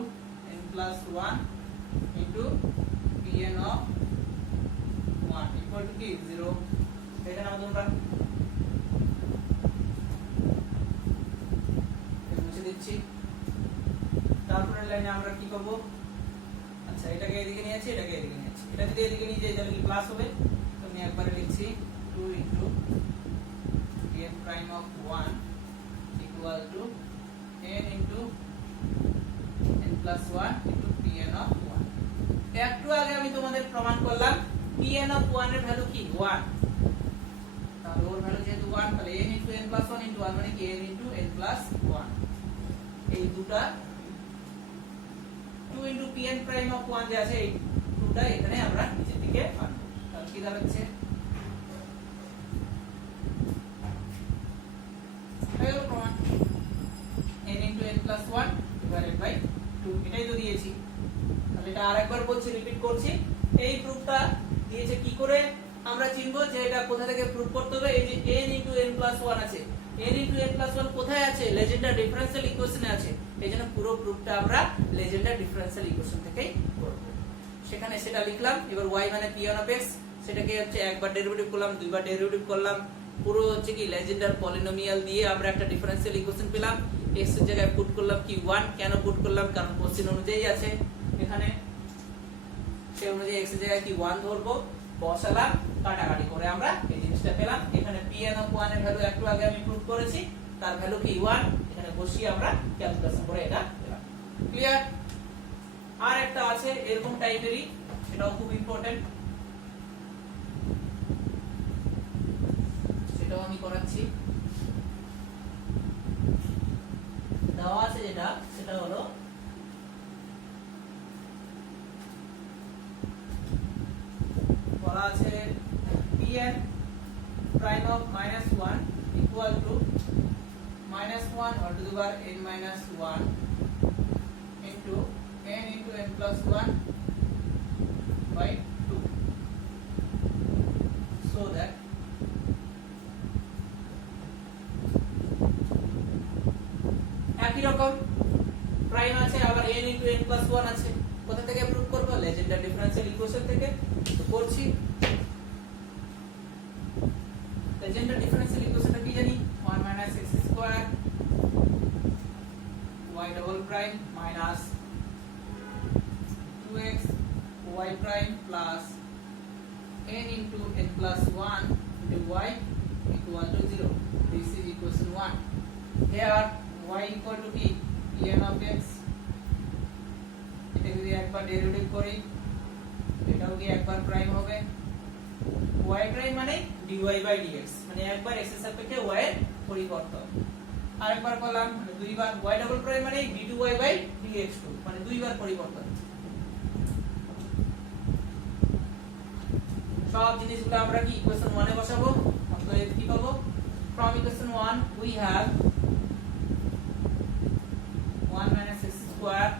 n plus 1 into pn of 1 equal to কি 0। দেখেন আমাদের তোমরা মুছে দিচ্ছি, তারপরের লাইনে আমরা কি করব, আচ্ছা এটাকে এদিকে নিয়েছি, এটাকে এদিকে নিয়েছি, এটা যদি এদিকে নিয়ে যাই তাহলে কি প্লাস হবে, তো আমি একবারে লিখছি 2 into pn prime of 1 equal to n into n plus 1 into pn of 1। একটু আগে আমি তোমাদের প্রমাণ করলাম pn of 1 এর ভ্যালু কি 1, তাহলে ওর ভ্যালু যেহেতু 1 তাহলে n into n plus 1 into 1 মানে কি n into n plus 1, এই দুটা 2 into pn prime of 1 যে আছে এই দুটা এখানে আমরা নিচের দিকে আনবো, তাহলে কি দাঁড়াচ্ছে হলো প্রমাণ n into n plus 1 divided by 2, এটাই তো দিয়েছি। তাহলে এটা আরেকবার বলছি, রিপিট করছি, এই প্রুফটা দিয়েছে কি করে আমরা চিনবো যে এটা কোথা থেকে প্রুফ করতে হবে। এই যে n into n plus 1 আছে, n into n plus 1 কোথায় আছে, লেজেন্ডার ডিফারেন্সিয়াল ইকুয়েশনে আছে, এইজন্য পুরো প্রুফটা আমরা লেজেন্ডার ডিফারেন্সিয়াল ইকুয়েশন থেকেই করব। সেখানে সেটা লিখলাম। এবার y মানে p1 অফ x, সেটাকে হচ্ছে একবার ডেরিভেটিভ করলাম, দুইবার ডেরিভেটিভ করলাম, পুরো হচ্ছে কি লেজেন্ডার পলিনোমিয়াল দিয়ে আমরা একটা ডিফারেন্সিয়াল ইকুয়েশন পেলাম। x এর জায়গায় পুট করলাম কি 1, কেন পুট করলাম কারণ কোশ্চেন অনুযায়ী আছে এখানে, সেই অনুযায়ী x এর জায়গায় কি 1 ধরবো, বসালাম, কাটাকাটি করে আমরা এই জিনিসটা পেলাম। এখানে pn অফ 1 এর ভ্যালু একটু আগে আমি প্রুফ করেছি, তার ভ্যালু কি 1, এখানে বসিয়ে আমরা ক্যালকুলেশন করে এটা পেলাম। ক্লিয়ার? আর একটা আছে এরকম টাইপেরই, সেটাও খুব ইম্পর্টেন্ট, সেটাও আমি করাচ্ছি। দেওয়া আছে যেটা, সেটা হলো বলা আছে pn prime of -1 equal to -1 or to the power n minus 1 into n into n plus 1 by 2, so that একই রকম প্রাইম আছে, আবার n into n plus 1 আছে। কোথা থেকে প্রুফ করব? লেজেন্ডার ডিফারেন্সিয়াল ইকুয়েশন থেকে। তো করছি, লেজেন্ডার ডিফারেন্সিয়াল ইকুয়েশনটা কি জানি? 1 minus x square y double prime minus 2x y prime plus n into n plus 1 into y equal to 0. This is equation 1. Here y equal to কি? pn of x, এটা যদি একবার derivative করি এটাও কি একবার প্রাইম হবে। y prime মানে dy by dx, মানে একবার x এর সাপেক্ষে y এর পরিবর্তন। আরেকবার করলাম মানে দুইবার y ডাবল প্রাইম মানে d2y by dx2, মানে দুইবার পরিবর্তন। সব জিনিসগুলো আমরা কি ইকুয়েশন 1 এ বসাবো। অতএব কি পাবো? from equation 1 we have 1 minus x square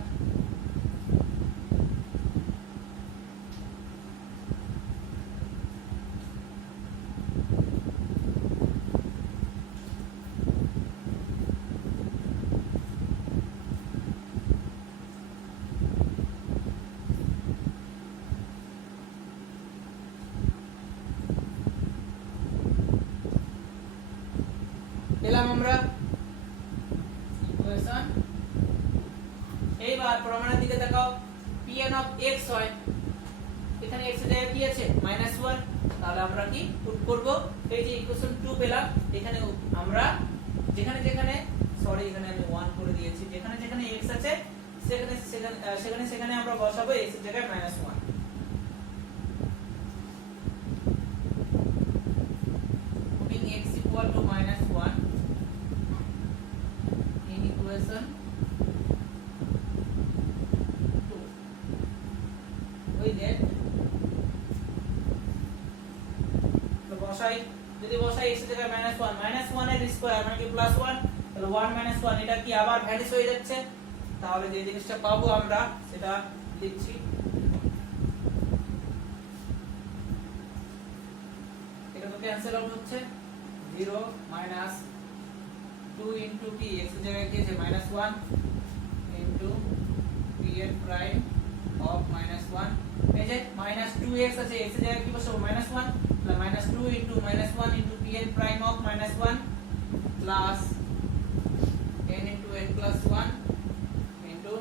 পেলাম আমরা ইকুয়েশন। এইবার প্রমাণের দিকে তাকাও, pn অফ x হয়, এখানে x এর জায়গায় কি আছে? -1, তাহলে আমরা কি পুট করব? এই যে ইকুয়েশন 2 পেলাম, এখানে আমরা যেখানে যেখানে এখানে আমি 1 করে দিয়েছি, যেখানে যেখানে x আছে সেখানে আমরা বসাবো x এর জায়গায় -1। putting x equal to -1 in equation 2, we get তো বসাই, যদি বসাই x এর জায়গায় -1 এর স্কয়ার মানে কি +1, তাহলে 1 1 এটা কি আবার ভ্যানিশ হয়ে যাচ্ছে, তাহলে যে জিনিসটা পাবো আমরা সেটা লিখছি। এটা তো ক্যান্সেল আউট হচ্ছে, 0 minus 2 into p, x এর জায়গায় কি আছে? -1 into pn prime of -1, এই যে -2x আছে, x এর জায়গায় কি বসাবো? -1, তাহলে -2 into -1 into pn prime of -1 plus n into n plus 1 into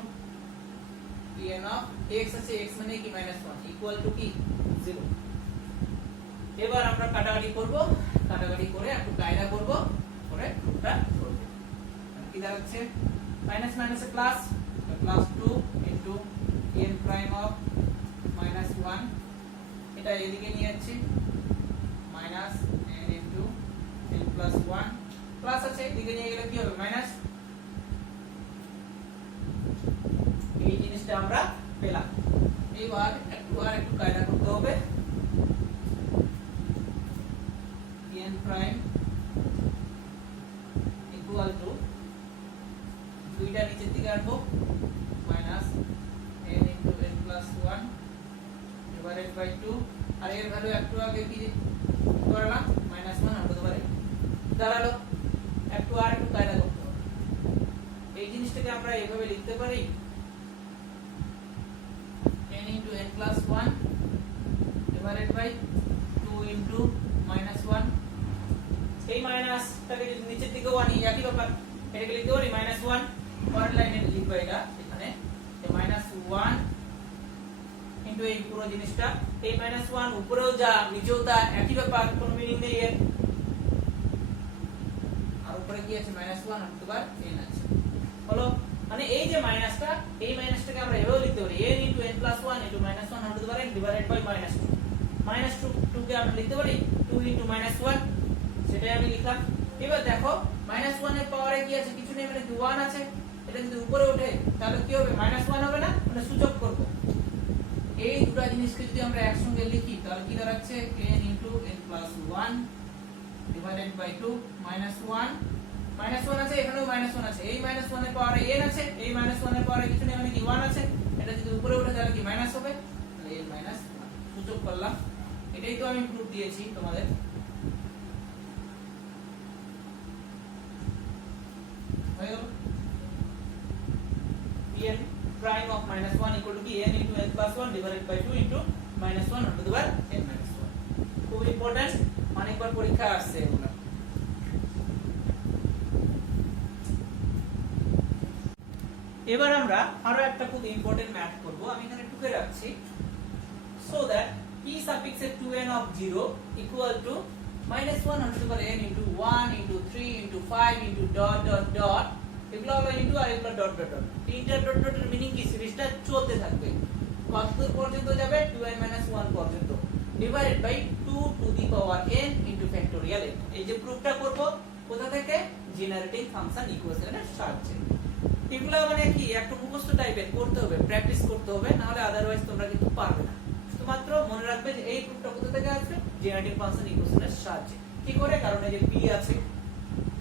pn of x আছে, x মানে কি -1 equal to কি 0। এবার আমরা কাটাকাটি করব, কাটাকাটি করে একটু কায়দা করব, করে রুটটা করব। কি দাঁড়াচ্ছে? মাইনাস মাইনাসে plus, +2 into n prime of -1, এটা এদিকে নিয়ে যাচ্ছি, minus n into n plus 1, plus আছে এদিকে নিয়ে গেলে কি হবে? মাইনাস। এই জিনিসটা আমরা পেলাম। এবার একটু কায়দা করতে হবে। n prime equal to, দুইটা নিচের দিকে আনবো, minus n into n plus 1 divided by 2, আর এর ভ্যালু একটু আগে কি করলাম? -1 আর দুবারে দাঁড়ালো। একটু কায়দা করতে হবে। এই জিনিসটাকে আমরা এইভাবে লিখতে পারি, n into n plus 1 divided by 2 into minus 1 এই মাইনাসটাকে যদি নিচের দিকে 1 একই ব্যাপার এটাকে লিখতে পারি minus 1 পরের লাইনে লিখবো এটা এখানে minus 1 into এই পুরো জিনিসটা এই minus 1 উপরেও যা নিচেও তা একই ব্যাপার কোনো মিনিং নেই এর আর উপরে কি আছে minus 1 আর দুবার n আছে হলো মানে এই যে মাইনাসটা এই মাইনাসটাকে আমরা এভাবে লিখতে পারি n into n plus 1 into minus 1 আর দুবার n divided by minus 2 minus 2 কে আমরা লিখতে পারি 2 into minus 1 সেটাই আমি লিখলাম এবার দেখো minus 1 এর পাওয়ারে কি আছে কিছু নেই মানে 1 আছে এটা যদি উপরে ওঠে তাহলে কি হবে minus 1 হবে না মানে সূচক করব এই দুটো জিনিসকে যদি আমরা একসঙ্গে লিখি তাহলে কি দাঁড়াচ্ছে n into n plus 1 divided by 2 minus 1 আছে এখানেও minus 1 আছে এই minus 1 এর পাওয়ারে n আছে এই minus 1 এর পাওয়ারে কিছু নেই মানে কি 1 আছে এটা যদি উপরে ওঠে তাহলে কি মাইনাস হবে তাহলে n minus 1 সূচক করলাম এটাই তো আমি প্রুফ দিয়েছি তোমাদের হয়ে গেল n prime of minus 1 equal to n into n plus 1 divided by 2 into minus 1 to the power n minus 1 খুব ইম্পর্টেন্ট অনেকবার পরীক্ষা আসছে এগুলো এবার আমরা আরো একটা খুব ইম্পর্টেন্ট ম্যাথ করব আমি এখানে টুকে রাখছি so that p suffix 2n of 0 equal to minus 1 to the power n into 1 into 3 into 5 into dot dot dot এগুলো হলো ইনটু আর এগুলো ডট ডট ডট তিনটা ডট ডটের মিনিং কি সিরিজটা চলতে থাকবে কতদূর পর্যন্ত যাবে 2n 1 পর্যন্ত divided by 2 to the power n into factorial n এই যে প্রুফটা করব কোথা থেকে জেনারেটিং ফাংশন ইকুয়েশনের সাহায্যে এগুলো মানে কি একটু মুখস্থ টাইপের করতে হবে প্র্যাকটিস করতে হবে না হলে আদারওয়াইজ তোমরা কিন্তু পারবে না শুধুমাত্র মনে রাখবে যে এই প্রুফটা কোথা থেকে আসবে জেনারেটিং ফাংশন ইকুয়েশনের সাহায্যে কি করে কারণ এই যে p আছে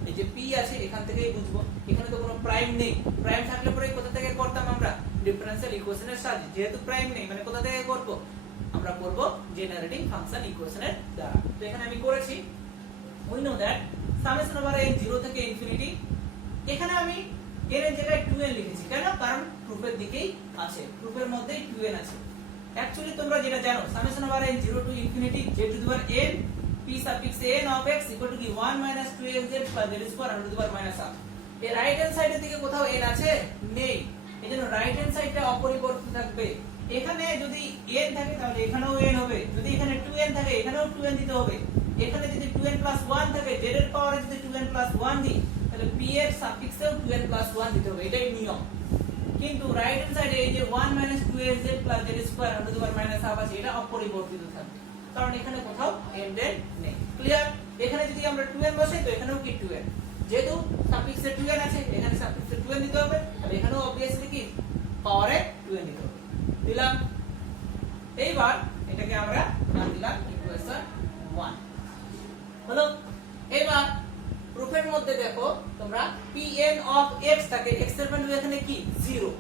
এই যে p আছে এখান থেকেই বুঝবো এখানে তো কোনো প্রাইম নেই প্রাইম থাকলে পরে কোথা থেকে করতাম আমরা ডিফারেন্সিয়াল ইকুয়েশনের সাহায্যে যেহেতু প্রাইম নেই মানে কোথা থেকে করব আমরা করব জেনারেটিং ফাংশন ইকুয়েশনের দ্বারা তো এখানে আমি করেছি we know that summation over n 0 থেকে ইনফিনিটি এখানে আমি n এর জায়গায় 2n লিখেছি কেন কারণ প্রুফের দিকেই আছে প্রুফের মধ্যেই 2n আছে অ্যাকচুয়ালি তোমরা যেটা জানো summation over n 0 to infinity j to the power n p suffix n of x equal to 1 minus 2x plus z square under the power minus half এই রাইট হ্যান্ড সাইডের দিকে কোথাও n আছে নেই এজন্য রাইট হ্যান্ড সাইডটা অপরিবর্তিত থাকবে এখানে যদি n থাকে তাহলে এখানেও n হবে যদি এখানে 2n থাকে এখানেও 2n দিতে হবে এখানে যদি 2n plus 1 থাকে z এর পাওয়ারে যদি 2n plus 1 দিই তাহলে p এর সাফিক্সেও 2n plus 1 দিতে হবে এটাই নিয়ম কিন্তু রাইট হ্যান্ড সাইডে এই যে 1 minus 2z plus z square under the power minus half আছে এটা অপরিবর্তিত থাকবে কারণ এখানে কোথাও n নেই ক্লিয়ার এখানে যদি আমরা 2n বসাই তো এখানেও কি 2n যেহেতু সাফিক্সে 2n আছে এখানে সাফিক্সে 2n দিতে হবে তাহলে এখানেও obviously কি পাওয়ারে 2n দিতে হবে দিলাম এইবার এটাকে আমরা নাম দিলাম ইকুয়েশন 1 হলো এবার প্রুফের মধ্যে দেখো তোমরা pn of x থাকে x এর ভ্যালু এখানে কি 0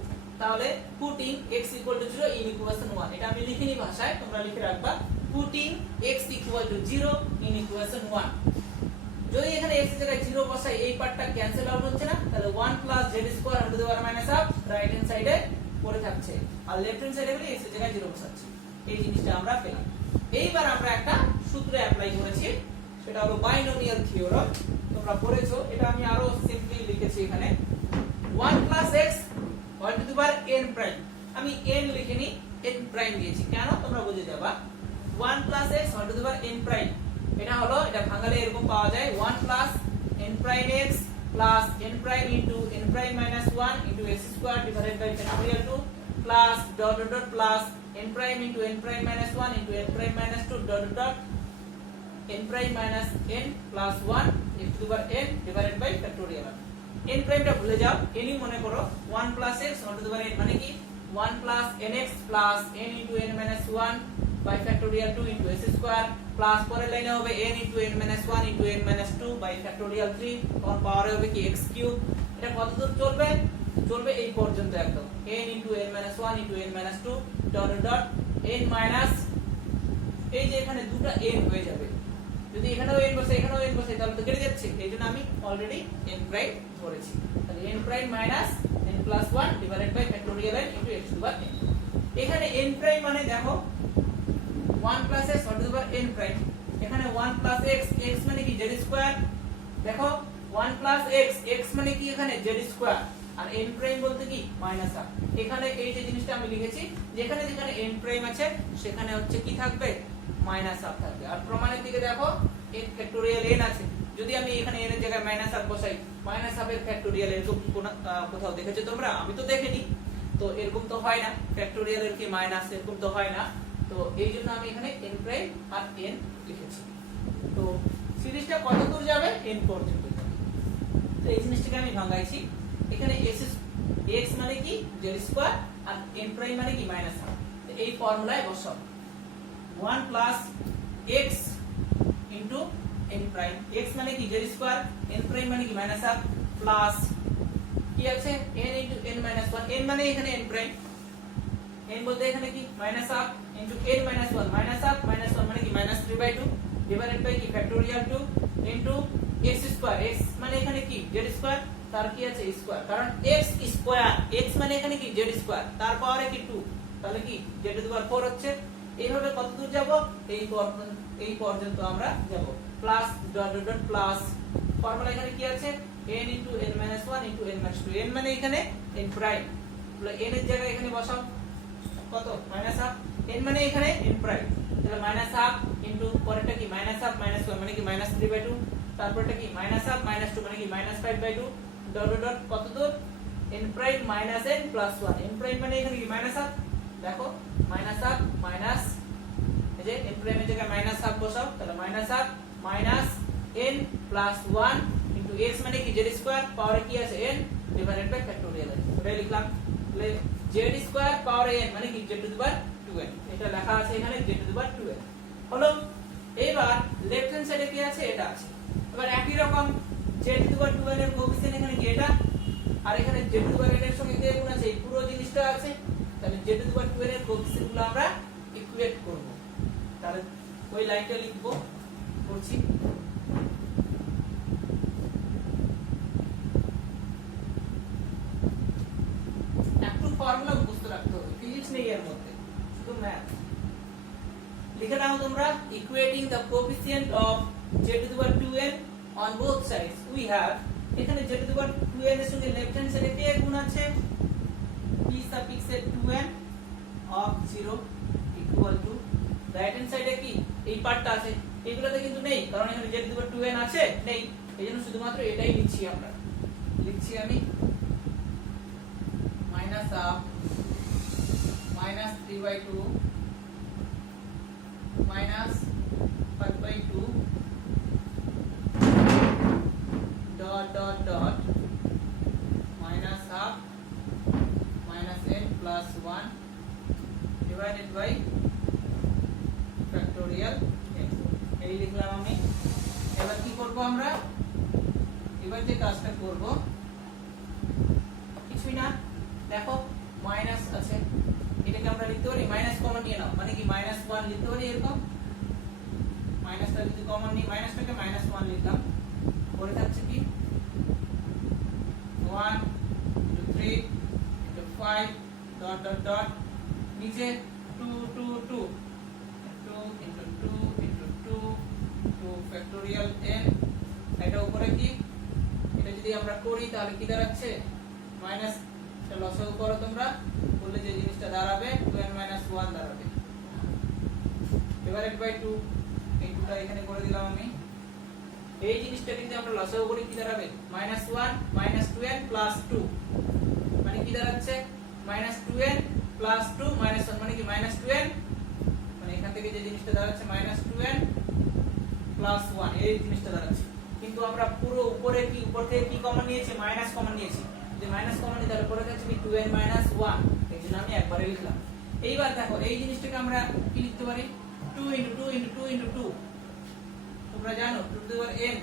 তাহলে putting x equal to 0 in equation 1 এটা আমি লিখিনি ভাষায় তোমরা লিখে রাখবা putting x equal to 0 in equation 1 যদি এখানে x এর জায়গায় 0 বসাই এই পার্টটা ক্যান্সেল আউট হচ্ছে না তাহলে 1 plus z square under the power minus half right hand সাইডে পড়ে থাকছে আর লেফট হ্যান্ড সাইডে গেলে x এর জায়গায় 0 বসাচ্ছি এই জিনিসটা আমরা পেলাম এইবার আমরা একটা সূত্র অ্যাপ্লাই করেছি সেটা হলো বাইনোমিয়াল থিওরেম তোমরা পড়েছো এটা আমি আরো সিম্পলি লিখেছি এখানে 1 plus x all to the power n prime আমি n লিখিনি n prime দিয়েছি কেন তোমরা বুঝে যাবা 1 plus x all to the power n prime এটা হলো এটা ভাঙালে এরকম পাওয়া যায় 1 plus n prime x plus n prime into n prime minus 1 into x square divided by factorial 2 plus dot dot dot plus n prime into n prime minus 1 into n prime minus 2 dot dot dot n prime minus n plus 1 x to the power n divided by factorial n prime টা ভুলে যাও n ই মনে করো 1 plus x all to the power n মানে কি 1 plus nx plus n into n minus 1 by factorial 2 into x square plus পরের লাইনে হবে n into n minus 1 into n minus 2 by factorial 3 তখন পাওয়ারে হবে কি x cube এটা কত দূর চলবে চলবে এই পর্যন্ত একদম n into n minus 1 into n minus 2 dot dot n minus এই যে এখানে দুটো n হয়ে যাবে যদি এখানেও n বসে এখানেও n বসে তাহলে তো কেটে যাচ্ছে এইজন্য আমি অলরেডি n প্রাইম ধরেছি তাহলে n prime minus n plus 1 divided by factorial n into x to the power n এখানে n প্রাইম মানে দেখো 1 plus x whole to the power n prime, এখানে 1 প্লাস x, x মানে কি z square, দেখো 1 plus x, x মানে কি এখানে z স্কয়ার, আর n প্রাইম বলতে কি মাইনাস হাফ। এখানে এই যে জিনিসটা আমি লিখেছি, যেখানে যেখানে n প্রাইম আছে সেখানে হচ্ছে কি থাকবে, মাইনাস হাফ থাকবে। আর প্রমাণের দিকে দেখো n ফ্যাক্টোরিয়াল n আছে, যদি আমি এখানে n এর জায়গায় মাইনাস হাফ বসাই, মাইনাস হাফের ফ্যাক্টোরিয়াল এরকম কোথাও দেখেছো তোমরা? আমি তো দেখিনি, তো এরকম তো হয় না, ফ্যাক্টোরিয়াল এর কি মাইনাস এরকম তো হয় না, তো এই জন্য আমি এখানে n প্রাইম আর n লিখেছি। তো সিরিজটা কত দূর যাবে, n পর্যন্ত যাবে। তো এই জিনিসটাকে আমি ভাঙাইছি, এখানে x মানে কি z স্কয়ার আর n প্রাইম মানে কি মাইনাস হাফ। তো এই ফর্মুলায় বসাও 1 plus x into n prime, x মানে কি z স্কয়ার, n প্রাইম মানে কি মাইনাস হাফ, প্লাস কি আছে n into n minus 1, n মানে এখানে n প্রাইম, n বলতে এখানে কি minus half into n minus 1, minus half minus 1 মানে কি মাইনাস 3/2 ডিভাইডেড বাই কি factorial 2 into x square, x মানে এখানে কি z স্কয়ার, তার কি আছে স্কয়ার, কারণ x স্কয়ার, x মানে এখানে কি z স্কয়ার, তার পাওয়ারে কি 2, তাহলে কি z টু দি পাওয়ার 4 হচ্ছে। এইভাবে কত দূর যাব, এই পর্যন্ত আমরা যাব, plus dot dot dot plus formula এখানে কি আছে n into n minus 1 into n minus 2, n মানে এখানে n প্রাইম, তাহলে n এর জায়গায় এখানে বসাও কত মাইনাস হাফ, n মানে এখানে n প্রাইম, তাহলে মাইনাস হাফ ইনটু পরেরটা কি মাইনাস হাফ মাইনাস 1 মানে কি মাইনাস 3/2, তারপরটা কি মাইনাস হাফ মাইনাস 2 মানে কি মাইনাস 5/2 ডট ডট ডট কত দূর n prime minus n plus 1, n prime মানে এখানে কি মাইনাস হাফ, দেখো মাইনাস হাফ মাইনাস, এই যে n প্রাইমের জায়গায় মাইনাস হাফ বসাও, তাহলে minus half minus n plus 1 into x মানে কি z স্কয়ার, পাওয়ারে কি আছে n ডিভাইডেড বাই ফ্যাক্টোরিয়াল আছে, ওটাই লিখলাম। তাহলে z স্কয়ার পাওয়ারে n মানে কি z to the power 2n, এটা লেখা আছে এখানে z to the power 2n হলো। এবার লেফট হ্যান্ড সাইডে কি আছে, এটা আছে। এবার একই রকম z to the power 2n এর কোএফিসিয়েন্ট এখানে কি এটা, আর এখানে z to the power n এর সঙ্গে কে গুণ আছে, এই পুরো জিনিসটা আছে, তাহলে z to the power 2n এর কোএফিসিয়েন্ট গুলো আমরা ইকুয়েট করব। তাহলে ওই লাইনটা লিখব, করছি একটু ফর্মুলা মুখস্থ রাখতে হবে, ফিজিক্স নেই এর মধ্যে, শুধু ম্যাথ। লিখে নাও তোমরা, equating the coefficient of z to the power 2n on both sides we have, এখানে z to the power 2n এর সঙ্গে লেফট হ্যান্ড সাইডে কে গুণ আছে, p suffix 2n of 0 equal to right hand সাইডে কি এই পার্টটা আছে, এগুলোতে কিন্তু নেই, কারণ এখানে z to the power 2n আছে নেই, এইজন্য শুধুমাত্র এটাই লিখছি আমরা। লিখছি আমি minus half minus 3/2 minus 5/2 dot dot dot minus half minus n plus 1 divided by factorial n, এই লিখলাম আমি। এবার কি করব আমরা, এবার যে কাজটা করব কিছুই না, দেখো মাইনাস আছে, এটাকে আমরা লিখতে পারি মাইনাস কমন নিয়ে নাও, মানে কি মাইনাস 1 লিখতে পারি এরকম, মাইনাসটা যদি কমন নিই মাইনাসটাকে মাইনাস 1 লিখলাম, পরে থাকছে কি 1 into 3 into 5 dot dot dot নিচে 2 2 2 2 ইনটু 2 ইনটু 2 2 ফ্যাক্টোরিয়াল n, এটা উপরে কি, এটা যদি আমরা করি তাহলে কি দাঁড়াচ্ছে মাইনাস, এটা লসাগু করো তোমরা, বললে যে জিনিসটা দাঁড়াবে 2n 1 দাঁড়াবে ডিভাইডেড বাই 2, এই 2টা এখানে করে দিলাম আমি। এই জিনিসটাকে যদি আমরা লসাগু করি কি দাঁড়াবে -1 -2n প্লাস 2, মানে কি দাঁড়াচ্ছে -2n প্লাস 2 -1 মানে কি -2n, মানে এখান থেকে যে জিনিসটা দাঁড়াচ্ছে -2n প্লাস 1, এই জিনিসটা দাঁড়াচ্ছে। কিন্তু আমরা পুরো উপরে কি, উপর থেকে কি কমন নিয়েছি, মাইনাস কমন নিয়েছি, যদি মাইনাস কমন নিই তাহলে পরে থাকছে কি 2n 1, এইজন্য আমি একবারে লিখলাম। এইবার দেখো এই জিনিসটাকে আমরা কি লিখতে পারি 2 * 2 * 2 * 2, তোমরা জানো 2 টু দি পাওয়ার n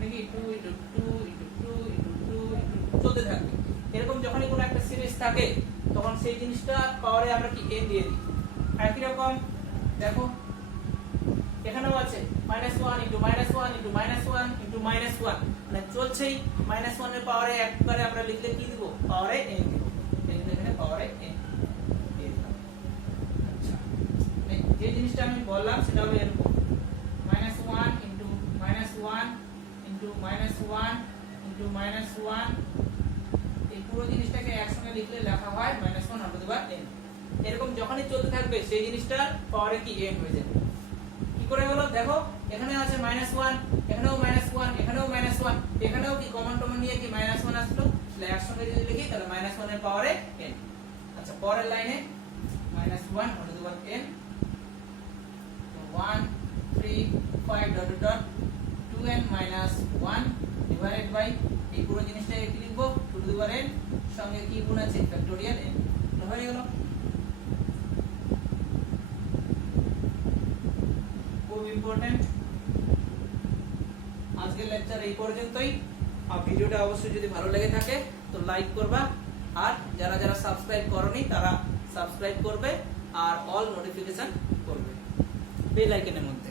নাকি 2 * 2 * 2 * 2 * 2 চলতে থাকবে। এরকম যখনই কোনো একটা সিরিজ থাকে তখন সেই জিনিসটা পাওয়ারে আমরা কি n দিয়ে দিই। একই রকম দেখো এখানেও আছে -1 * -1 * -1 * -1, মানে চলছেই, -1 এর পাওয়ারে একবারে আমরা লিখলে কি দিব, পাওয়ারে n দিব, এই জন্য এখানে পাওয়ারে n দিয়ে দিলাম। যে জিনিসটা আমি বললাম সেটা হলো এরকম -1 ইনটু -1 ইনটু -1 ইনটু -1, এই পুরো জিনিসটাকে একসঙ্গে লিখলে লেখা হয় -1/n। এরকম যখনই চলতে থাকবে সেই জিনিসটার পাওয়ারে কি n হয়ে যাবে। কি করে হলো দেখো, এখানে আছে -1, এখানেও -1, এখানেও -1, এখানেও কি কমন নিয়ে কি -1 আসলো, তাহলে একসঙ্গে যদি লিখি তাহলে -1 এর পাওয়ারে n। আচ্ছা পরের লাইনে -1/n 1 3 5 dot dot 2n - 1 divided by এই পুরো জিনিসটাকে কি লিখবো 2n সঙ্গে কি গুণ আছে ফ্যাক্টোরিয়াল n। তো হয়ে গেল। খুব ইম্পর্টেন্ট। আজকের লেকচার এই পর্যন্তই। আর ভিডিওটা অবশ্যই যদি ভালো লেগে থাকে তো লাইক করবা, আর যারা যারা সাবস্ক্রাইব করনি তারা সাবস্ক্রাইব করবে আর অল নোটিফিকেশন করবে বেল আইকনের মধ্যে।